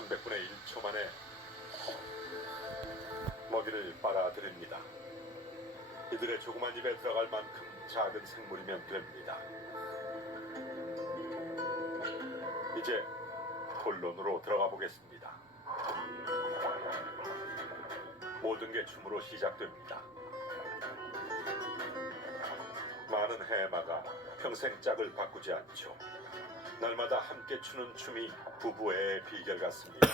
300분의 1초 만에 먹이를 빨아들입니다. 이들의 조그만 입에 들어갈 만큼 작은 생물이면 됩니다. 이제 본론으로 들어가 보겠습니다. 모든 게 춤으로 시작됩니다. 많은 해마가 평생 짝을 바꾸지 않죠. 날마다 함께 추는 춤이 부부의 비결 같습니다.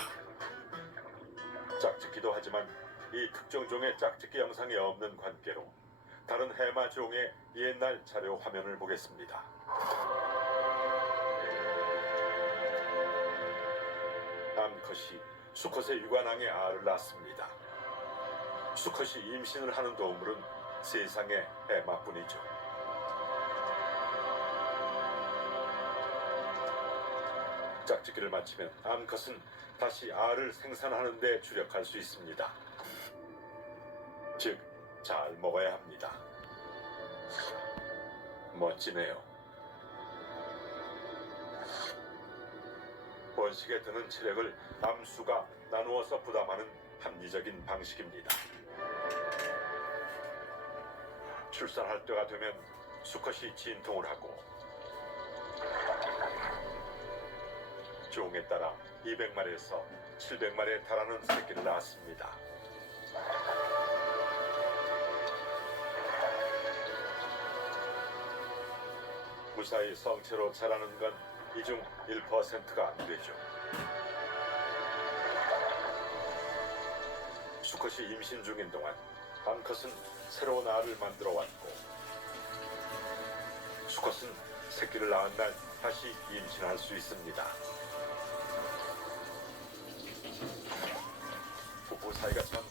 짝짓기도 하지만 이 특정 종의 짝짓기 영상에 없는 관계로 다른 해마 종의 옛날 자료 화면을 보겠습니다. 암컷이 수컷의 육안항에 알을 낳습니다. 수컷이 임신을 하는 동물은 세상에 해마뿐이죠. 짝짓기를 마치면 암컷은 다시 알을 생산하는 데 주력할 수 있습니다. 즉, 잘 먹어야 합니다. 멋지네요. 번식에 드는 체력을 암수가 나누어서 부담하는 합리적인 방식입니다. 출산할 때가 되면 수컷이 진통을 하고 종에 따라 200마리에서 700마리에 달하는 새끼를 낳습니다. 무사히 성체로 자라는 건 이중 1%가 안 되죠. 수컷이 임신 중인 동안 암컷은 새로운 알을 만들어 왔고 수컷은 새끼를 낳은 날 다시 임신할 수 있습니다. 부부 사이가 참 좋아 보여요.